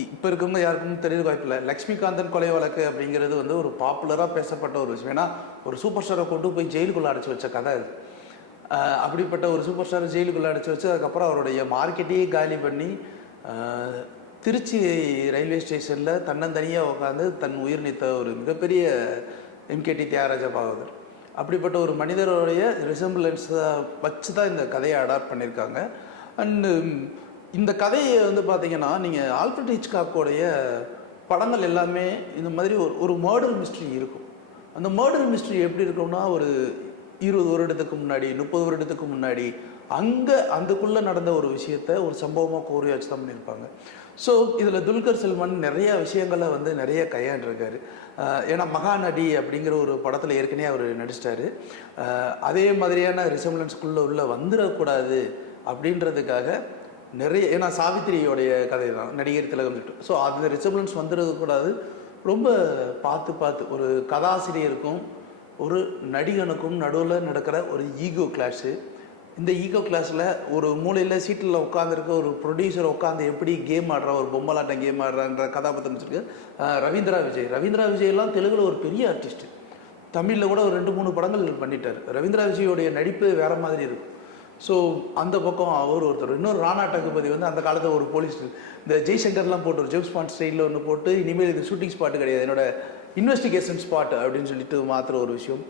இப்போ இருக்கவங்க யாருக்கும் தெரிய வாய்ப்பில்லை. லக்ஷ்மிகாந்தன் கொலை வழக்கு அப்படிங்கிறது வந்து ஒரு பாப்புலராக பேசப்பட்ட ஒரு விஷயம். ஏன்னா ஒரு சூப்பர் ஸ்டாரை கொண்டு போய் ஜெயிலுக்குள்ளே அடைச்சி வச்ச கதை அது. அப்படிப்பட்ட ஒரு சூப்பர் ஸ்டாரை ஜெயிலுக்குள்ளே அடைச்சி வச்சு அதுக்கப்புறம் அவருடைய மார்க்கெட்டையே காலி பண்ணி திருச்சி ரயில்வே ஸ்டேஷனில் தன்னந்தனியாக உட்காந்து தன் உயிர் நீத்த ஒரு மிகப்பெரிய எம்கேடி தியாகராஜ பாகவதர். அப்படிப்பட்ட ஒரு மனிதருடைய ரிசம்பிளன்ஸை வச்சு தான் இந்த கதையை அடாப்ட் பண்ணியிருக்காங்க. அண்டு இந்த கதையை வந்து பார்த்தீங்கன்னா நீங்கள் ஆல்ஃபிரட் ஹிச்காக்கோடைய படங்கள் எல்லாமே இந்த மாதிரி ஒரு மர்டர் மிஸ்ட்ரி இருக்கும். அந்த மர்டர் மிஸ்ட்ரி எப்படி இருக்கும்னா ஒரு 20 வருடத்துக்கு முன்னாடி 30 வருடத்துக்கு முன்னாடி அங்கே அதுக்குள்ளே நடந்த ஒரு விஷயத்த ஒரு சம்பவமாக கோரி வச்சு தான் பண்ணியிருப்பாங்க. ஸோ இதில் துல்கர் சல்மான் நிறைய விஷயங்களை வந்து நிறைய கையாண்டிருக்காரு. ஏன்னா மகாநடி அப்படிங்கிற ஒரு படத்தில் ஏற்கனவே அவர் நடிச்சிட்டாரு. அதே மாதிரியான ரிசம்பிளன்ஸ்குள்ளே உள்ள வந்துடக்கூடாது அப்படின்றதுக்காக நிறைய, ஏன்னா சாவித்திரியோடைய கதை தான் நடிகர் திலகம் திட்டம். ஸோ அந்த ரிசம்பிளன்ஸ் வந்துடக்கூடாது ரொம்ப பார்த்து ஒரு கதாசிரியருக்கும் ஒரு நடிகனுக்கும் நடுவில் நடக்கிற ஒரு ஈகோ கிளாஷு. இந்த ஈகோ கிளாஸில் ஒரு மூலையில் சீட்டில் உட்காந்துருக்க ஒரு ப்ரொடியூசர் உட்காந்து எப்படி கேம் ஆடுறா, ஒரு பொம்மலாட்டம் கேம் ஆடுறான்ற கதாபாத்திரம் வச்சுருக்கு ரவீந்திரா விஜயெல்லாம் தெலுங்கில் ஒரு பெரிய ஆர்டிஸ்ட்டு. தமிழில் கூட ஒரு 2-3 படங்கள் பண்ணிட்டார். ரவீந்திரா விஜயோடைய நடிப்பு வேறு மாதிரி இருக்கும். ஸோ அந்த பக்கம் அவர் ஒருத்தர். இன்னொரு ராணா டகுபதி வந்து அந்த காலத்தில் ஒரு போலீஸ், இந்த ஜெய்சங்கர்லாம் போட்டு ஒரு ஜேம்ஸ் பாண்ட் ஸ்டைலில் ஒன்று போட்டு இனிமேல் இது ஷூட்டிங் ஸ்பாட்டு கிடையாது, என்னோட இன்வெஸ்டிகேஷன் ஸ்பாட் அப்படின்னு சொல்லிட்டு மாத்திர ஒரு விஷயம்.